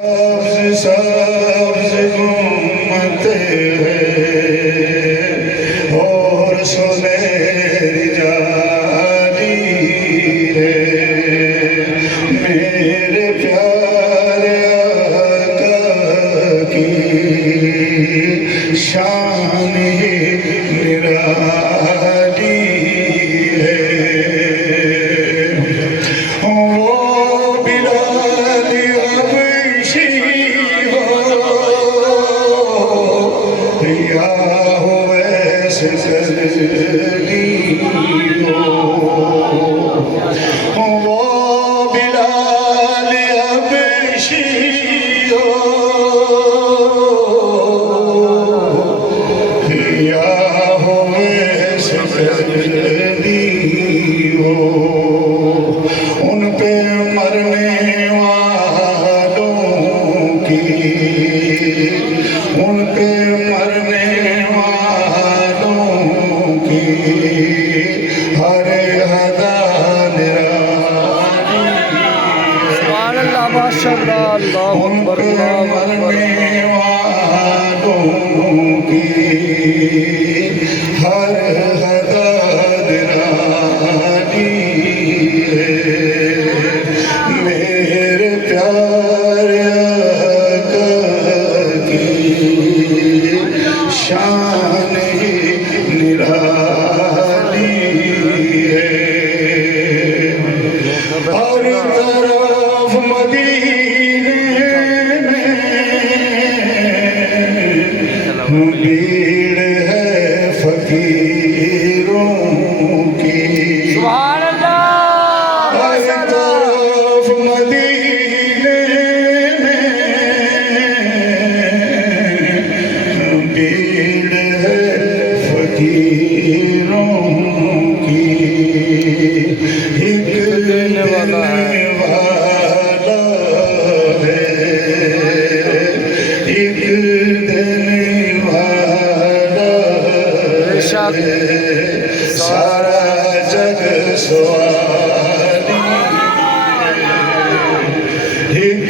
سبز گنبد ہے اور سنہری جالی ہے، میرے پیارے آقا کی شان ہی نرالی ہے۔ وہ بلال حبشی ہو یا اویس کرنی ہو، وہ بلال حبشی ہو یا اویس کرنی ہو، ان پہ مرنے والوں کی، ان پہ مرنے والوں کی ہر ادا نرالی ہے۔ سبحان اللہ، ماشاء اللہ، اللہ ان اکبر، پہ اللہ اکبر۔ مرنے والوں کی ہر ادا نرالی ہے، میرے پیارے آقا کی شان ہی نرالی ہے۔ ہر طرف مدینے میں بھیڑ ہے فقیروں کی، سبحان اللہ، ہر ماشاء اللہ۔ طرف مدینے میں بھیڑ ہے فقیروں کی، ایک دینے والا ہے، ایک دینے والا ہے، سارا جگ سوالی ہے، ایک